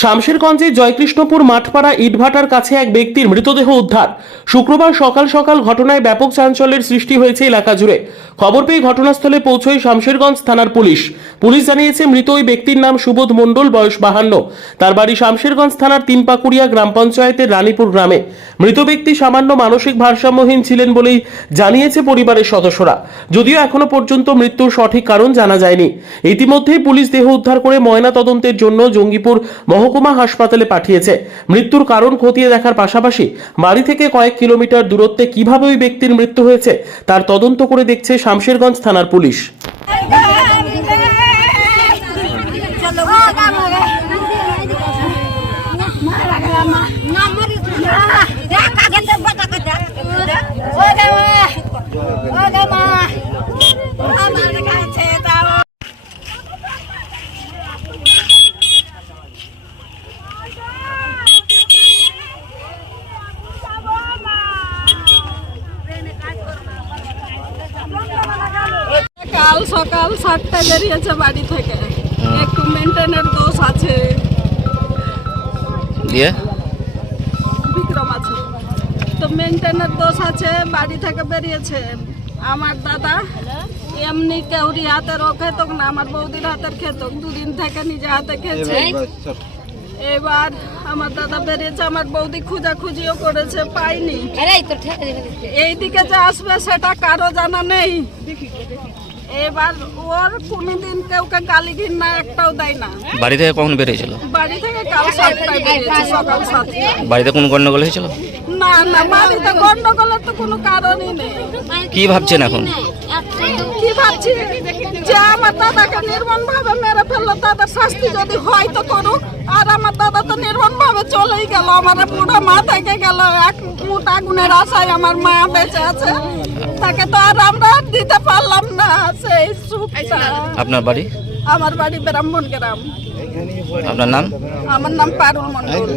শামশেরগঞ্জের জয়কৃষ্ণপুর মাঠপাড়া ইটভাটার কাছে এক ব্যক্তির মৃতদেহ উদ্ধার। শুক্রবার সকাল সকাল ঘটনায় ব্যাপক চাঞ্চল্যের সৃষ্টি হয়েছে এলাকা জুড়ে। খবর পেয়ে ঘটনাস্থলে পৌঁছয় শামশেরগঞ্জ থানার পুলিশ। পুলিশ জানিয়েছে মৃত ওই ব্যক্তির নাম সুবোধ মণ্ডল, বয়স 52। তার বাড়ি শামশেরগঞ্জ থানার তিনপাকুড়িয়া গ্রাম পঞ্চায়েতের রানীপুর গ্রামে। মৃত ব্যক্তি সামান্য মানসিক ভারসাম্যহীন ছিলেন বলেই জানিয়েছে পরিবারের সদস্যরা। যদিও এখনো পর্যন্ত মৃত্যুর সঠিক কারণ জানা যায়নি। ইতিমধ্যেই পুলিশ দেহ উদ্ধার করে ময়না তদন্তের জন্য জঙ্গিপুর মহকুমা হাসপাতালে পাঠিয়েছে। মৃত্যুর কারণ খতিয়ে দেখার পাশাপাশি বাড়ি থেকে কয়েক কিলোমিটার দূরত্বে কিভাবে ওই ব্যক্তির মৃত্যু হয়েছে তার তদন্ত করে দেখছে শামশেরগঞ্জ থানার পুলিশ। কাল সকাল 7টায় বেরিয়েছে বাড়ি থেকে। একটু মেনটেনের দোষ আছে, দিয়ে বিক্রম আছে তো মেনটেনের দোষ আছে। বাড়ি থেকে বেরিয়েছে। আমার দাদা এমনি কেউরি হাতের ও খেত না, আমার বৌদির হাতের খেত। দুদিন থেকে নিজে হাতে খেয়েছে। এবার আমার দাদা বেরিয়েছে, আমার বৌদি খুঁজাখুঁজিও করেছে, পাইনি। এইদিকে যে আসবে সেটা কারো জানা নেই। এবার ওর কোনোদিন কেউকে গালি ঘিন্না একটাও দেয় না। বাড়ি থেকে কখন বেরিয়েছিল? বাড়ি থেকে কাল 7টায় বেরিয়েছে, সকাল 7টায়। বাড়িতে কোনো গন্ডগোল হয়েছিল? না না, বাড়িতে গন্ডগোলের তো কোনো কারণই নেই। কি ভাবছেন এখন? কি ভাবছি যে আমার দাদাকে নির্মম ভাবে মেরে ফেললো, তাদের শাস্তি যদি হয় তো করুক। আর আমার দাদা তো নির্মম ভাবে চলেই গেল, আমার পুরো মা থেকে গেল। এক মুঠ আগুনের আশায় আমার মা বেঁচে আছে, তাকে তো আর আমরা দিতে পারলাম না সেই সুখটা। আপনার বাড়ি? আমার বাড়ি ব্রাহ্মণ গ্রাম। আপনার নাম? আমার নাম পারুল মণ্ডল।